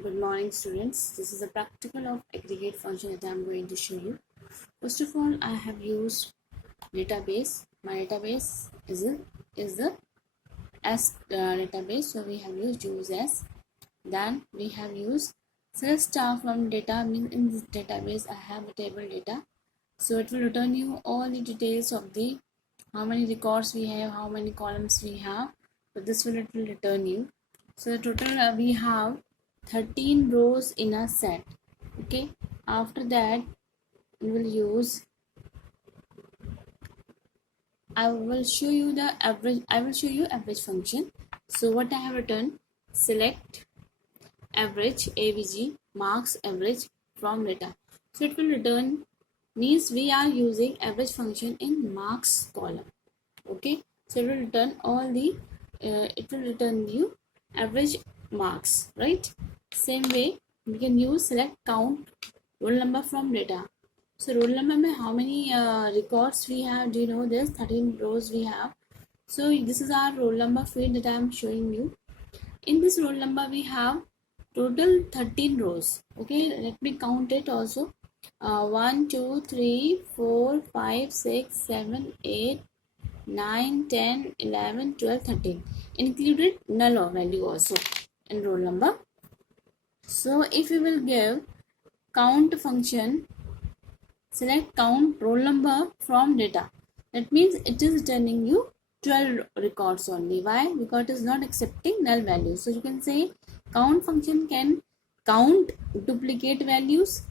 Good morning, students. This is a practical of aggregate function that I am going to show you. First of all, I have used database. My database is the S database, so we have used use as. Then we have used select star from data. Means in this database I have a table data, so it will return you all the details of the how many records we have, how many columns we have. So this will it will return you. So the total we have 13 rows in a set. Okay, after that we will use, I will show you the average. I will show you average function. So what I have written, select average avg marks average from data. So it will return, means we are using average function in marks column. Okay, so it will return all the it will return you average marks, right? Same way we can use select count roll number from data. So roll number में how many records we have, do you know this? 13 rows we have. So this is our roll number field that I am showing you. In this roll number we have total 13 rows. Okay, let me count it also. 1 2 3 4 5 6 7 8 9 10 11 12 13, included null value also in roll number. So if we will give count function, select count roll number from data, that means it is returning you 12 records only. Why? Because it is not accepting null values. So you can say count function can count duplicate values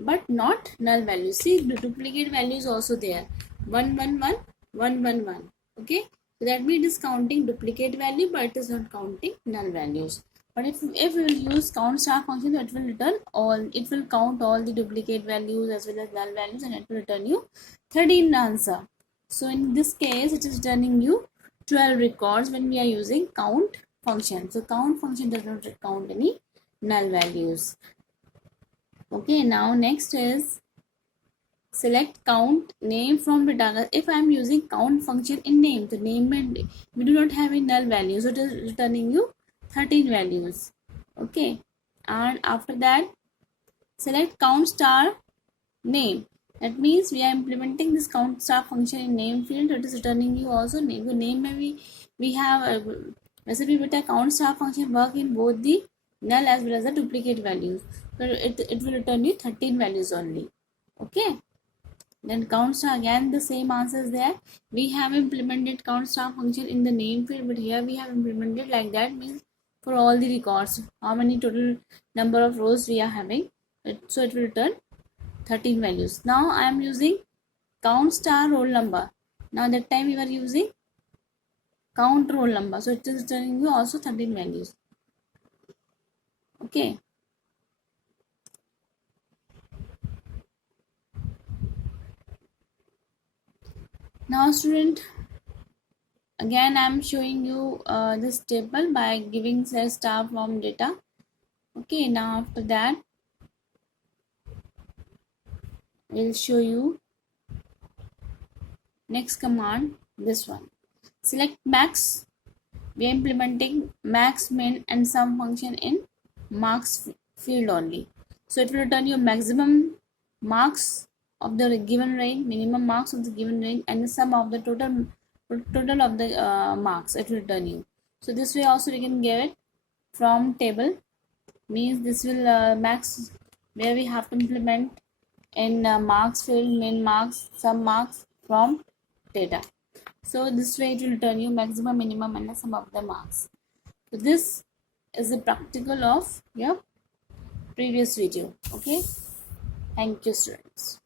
but not null values. See, the duplicate values also there, 1 1 1 1 1 1. Okay, so that means it is counting duplicate value but it is not counting null values. But if we will use count star function, it will return all, it will count all the duplicate values as well as null values, and it will return you 13 answer. So in this case it is returning you 12 records when we are using count function. So count function does not count any null values. Okay, now next is select count name from data. If I am using count function in name, the name we do not have a null value, so it is returning you 13 values. Okay, and after that select count star name. That means we are implementing this count star function in name field. It is returning you also name. The name में we have recipe beta count star function work in both the null as well as the duplicate values. So it will return you 13 values only. Okay. Then count star, again the same answer is there. We have implemented count star function in the name field, but here we have implemented like that, means for all the records how many total number of rows we are having. So it will return 13 values. Now I am using count star roll number. Now that time we were using count roll number, so it is returning you also 13 values. Okay. Now student, again I am showing you this table by giving select star from data. Okay, now after that we'll show you next command, this one. Select max. We are implementing max, min and sum function in marks field only. So it will return you maximum marks of the given range, minimum marks of the given range, and the sum of the total of the marks it will return you. So this way also we can give it from table, means this will max, where we have to implement in marks field, min marks, sum marks from data. So this way it will return you maximum, minimum and the sum of the marks. So this is the practical of your previous video. Okay, thank you students.